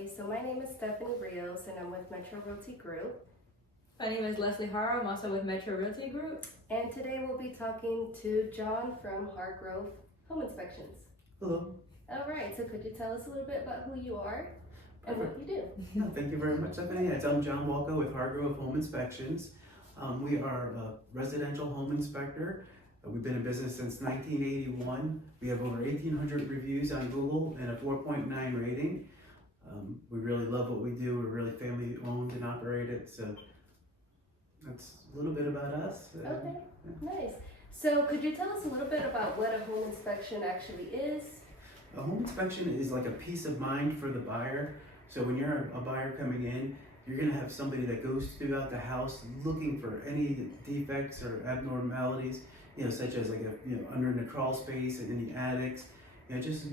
Okay, so my name is Stephanie Rios and I'm with Metro Realty Group. My name is Lesslie, Haro. I'm also with Metro Realty Group. And today we'll be talking to John from Hargrove Home Inspections. Hello. All right, so could you tell us a little bit about who you are and what you do? No, thank you very much, Stephanie. I'm John Walko with Hargrove Home Inspections. We are a residential home inspector. We've been in business since 1981. We have over 1,800 reviews on Google and a 4.9 rating. We really love what we do. We're really family owned and operated. So that's a little bit about us. Okay, nice. So could you tell us a little bit about what a home inspection actually is? A home inspection is like a peace of mind for the buyer. So when you're a buyer coming in, you're gonna have somebody that goes throughout the house looking for any defects or abnormalities, such as like under in the crawl space and in the attics, just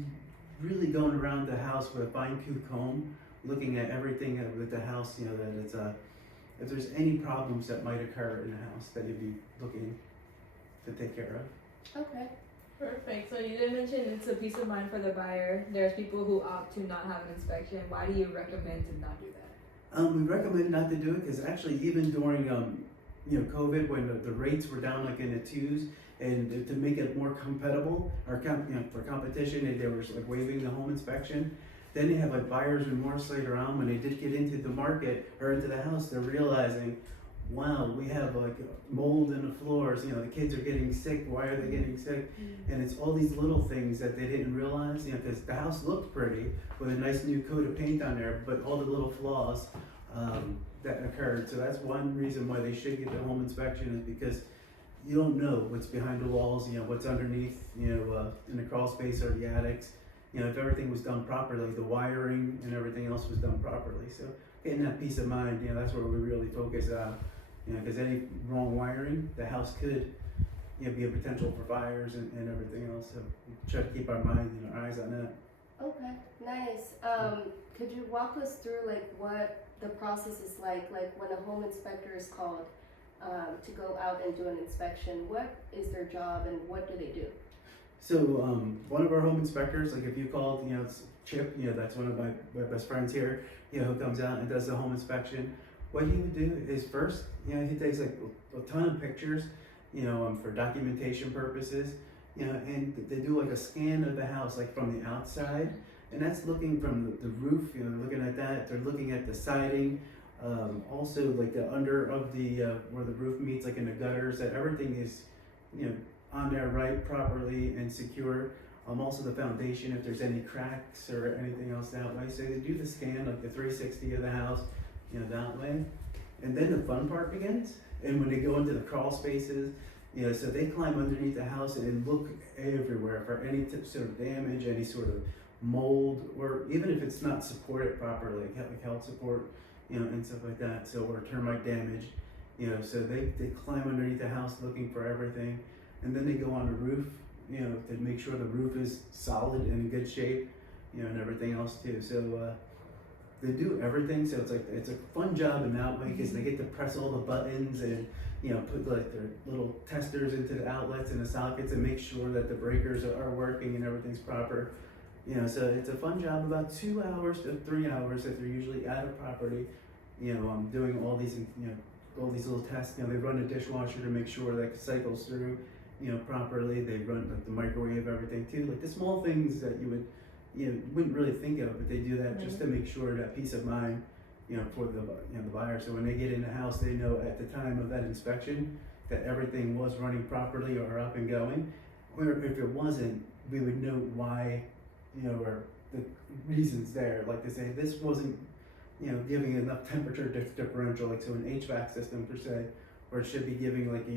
really going around the house with a fine-tooth comb, looking at everything with the house, that it's if there's any problems that might occur in the house that you'd be looking to take care of. Okay. Perfect. So you did mention it's a peace of mind for the buyer. There's people who opt to not have an inspection. Why do you recommend to not do that? We recommend not to do it because actually even during COVID, when the rates were down like in the twos, and to make it more compatible or for competition, they were like waiving the home inspection. Then they have like buyers remorse later on when they did get into the market or into the house. They're realizing, wow, we have like mold in the floors. The kids are getting sick. Why are they getting sick? And it's all these little things that they didn't realize. Because the house looked pretty with a nice new coat of paint on there, but all the little flaws that occurred. So that's one reason why they should get the home inspection, is because you don't know what's behind the walls, what's underneath, in the crawl space or the attics. If everything was done properly, the wiring and everything else was done properly. So getting that peace of mind, that's where we really focus on. Because any wrong wiring, the house could, be a potential for fires and everything else. So we try to keep our mind and our eyes on that. Okay, nice. Could you walk us through like what the process is like when a home inspector is called to go out and do an inspection? What is their job and what do they do? So one of our home inspectors, like if you called, it's Chip, that's one of my best friends here, who comes out and does the home inspection. What he would do is first, he takes like a ton of pictures, for documentation purposes, and they do like a scan of the house, like from the outside, and that's looking from the roof, they're looking at that, they're looking at the siding, also like the under of the, where the roof meets, like in the gutters, that everything is, on there right, properly and secure. Also the foundation, if there's any cracks or anything else that way. So they do the scan, like the 360 of the house, that way. And then the fun part begins. And when they go into the crawl spaces, so they climb underneath the house and look everywhere for any sort of damage, any sort of mold, or even if it's not supported properly, like health support, and stuff like that. So, or termite damage, so they climb underneath the house looking for everything. And then they go on the roof, to make sure the roof is solid and in good shape, and everything else too. So they do everything. So it's a fun job in that way because they get to press all the buttons and put like their little testers into the outlets and the sockets and make sure that the breakers are working and everything's proper. So it's a fun job. About 2 hours to 3 hours that they're usually at a property. Doing all these all these little tests. They run the dishwasher to make sure that it cycles through properly. They run like the microwave, everything too, like the small things that you wouldn't really think of, but they do that just to make sure that peace of mind, for the the buyer. So when they get in the house, they know at the time of that inspection that everything was running properly or up and going. Or if it wasn't, we would know why, or the reasons there. Like to say this wasn't, giving enough temperature differential, like so an HVAC system per se, or it should be giving like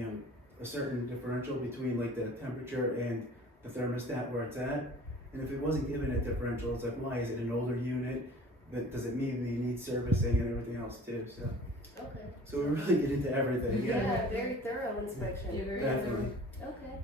a certain differential between like the temperature and the thermostat where it's at. And if it wasn't given a differential, it's like, why is it an older unit? But does it mean we need servicing and everything else too? So Okay. so we really get into everything. Yeah, very thorough inspection. You're very Definitely. Okay.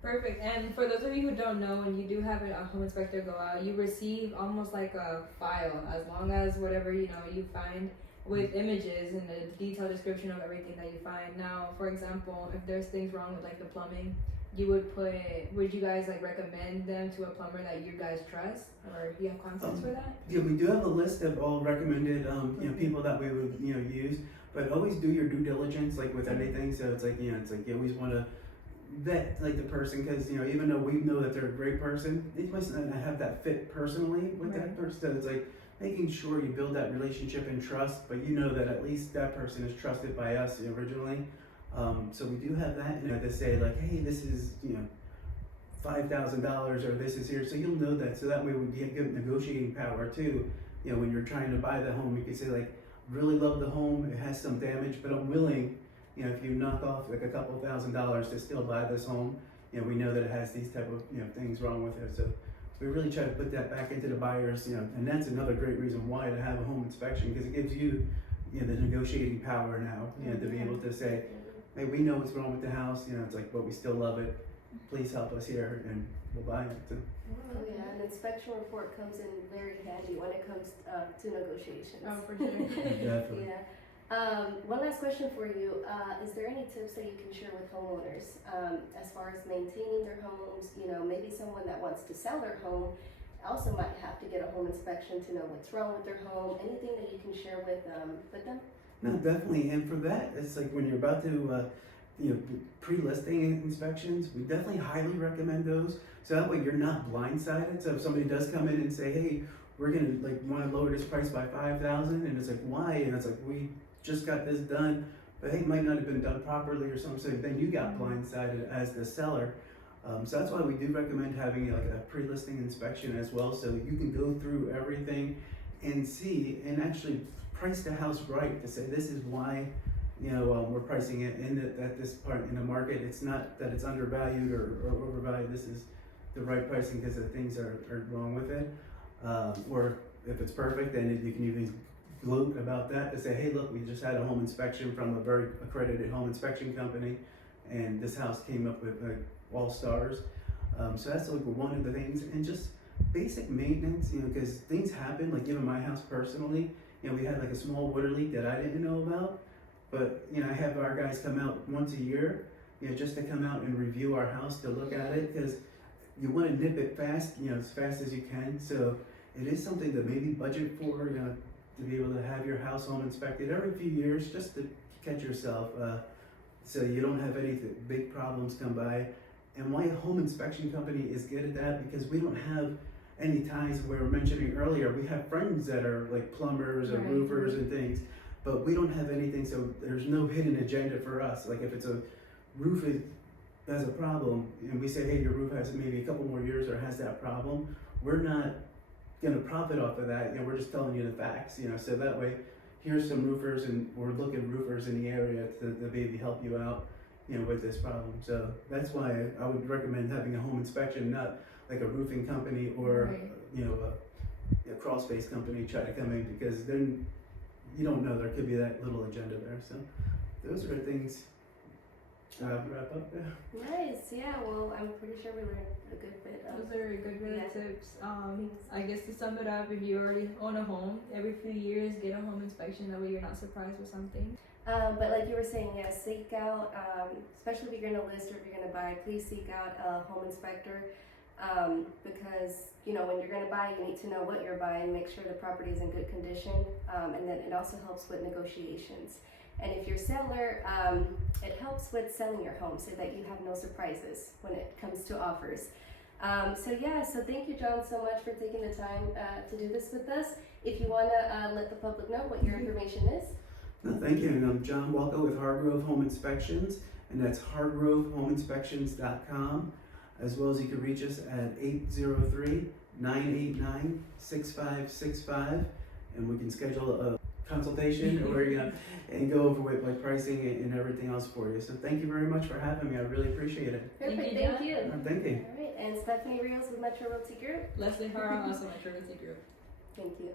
Perfect. And for those of you who don't know, when you do have a home inspector go out, you receive almost like a file, as long as whatever you find with images and the detailed description of everything that you find. Now, for example, if there's things wrong with like the plumbing, would you guys like recommend them to a plumber that you guys trust, or do you have contacts for that? Yeah, we do have a list of all recommended, people that we would, use, but always do your due diligence, like with anything, so it's like, you always wanna vet, like, the person, cause, even though we know that they're a great person, they might not have that fit personally with that person, so it's like, making sure you build that relationship and trust, but you know that at least that person is trusted by us originally. So we do have that, to say like, hey, this is, $5,000 or this is here, so you'll know that, so that way we get good negotiating power too. When you're trying to buy the home, you can say like, really love the home, it has some damage, but I'm willing, if you knock off like a couple $1,000s to still buy this home, we know that it has these type of, things wrong with it, so we really try to put that back into the buyers, and that's another great reason why to have a home inspection, because it gives you, the negotiating power now, to be able to say, hey, we know what's wrong with the house, it's like, but we still love it, please help us here, and we'll buy it. So. Oh yeah, an inspection report comes in very handy when it comes to negotiations. Oh, for sure. Definitely. Yeah. One last question for you. Is there any tips that you can share with homeowners as far as maintaining their homes? Maybe someone that wants to sell their home also might have to get a home inspection to know what's wrong with their home. Anything that you can share with them? No, definitely, and for that, it's like when you're about to, pre-listing inspections, we definitely highly recommend those. So that way you're not blindsided. So if somebody does come in and say, hey, we're gonna want to lower this price by $5,000, and it's like, why? And it's like, we just got this done, but hey, it might not have been done properly or something. Then you got blindsided as the seller. So that's why we do recommend having like a pre-listing inspection as well, so you can go through everything and see and actually price the house right to say this is why we're pricing it at this part in the market. It's not that it's undervalued or overvalued. This is the right pricing because the things are wrong with it. Or if it's perfect, then you can even gloat about that to say, hey, look, we just had a home inspection from a very accredited home inspection company, and this house came up with all stars. So that's like one of the things, and just basic maintenance, because things happen. Like even my house personally, we had like a small water leak that I didn't know about, but I have our guys come out once a year, just to come out and review our house to look at it, because you want to nip it fast, as fast as you can. So it is something to maybe budget for, to be able to have your house home inspected every few years, just to catch yourself, so you don't have any big problems come by. And why a home inspection company is good at that, because we don't have any ties. We were mentioning earlier, we have friends that are like plumbers or roofers and things, but we don't have anything, so there's no hidden agenda for us. Like if it's a roof has a problem, and we say, hey, your roof has maybe a couple more years or has that problem, we're not gonna profit off of that. We're just telling you the facts. So that way, here's some roofers, and we're looking roofers in the area to maybe help you out, with this problem. So that's why I would recommend having a home inspection, not like a roofing company or a crawl space company try to come in, because then you don't know, there could be that little agenda there. So those are the things. Wrap up there. Nice, yeah. Well, I'm pretty sure we learned a good bit. Those are good tips. I guess to sum it up, if you already own a home, every few years get a home inspection. That way you're not surprised with something. But like you were saying, seek out, especially if you're gonna list or if you're gonna buy, please seek out a home inspector, because when you're gonna buy, you need to know what you're buying, make sure the property is in good condition, and then it also helps with negotiations. And if you're a seller, it helps with selling your home so that you have no surprises when it comes to offers. So thank you, John, so much for taking the time to do this with us. If you want to let the public know what your information is. No, thank you. And I'm John Walko with Hargrove Home Inspections, and that's hargrovehomeinspections.com, as well as you can reach us at 803-989-6565, and we can schedule a consultation or and go over with like pricing and everything else for you. So thank you very much for having me. I really appreciate it. Perfect, thank you. Thank you. All right, and Stephanie Rios with Metro Realty Group. Lesslie Haro, also Metro Realty Group. Thank you.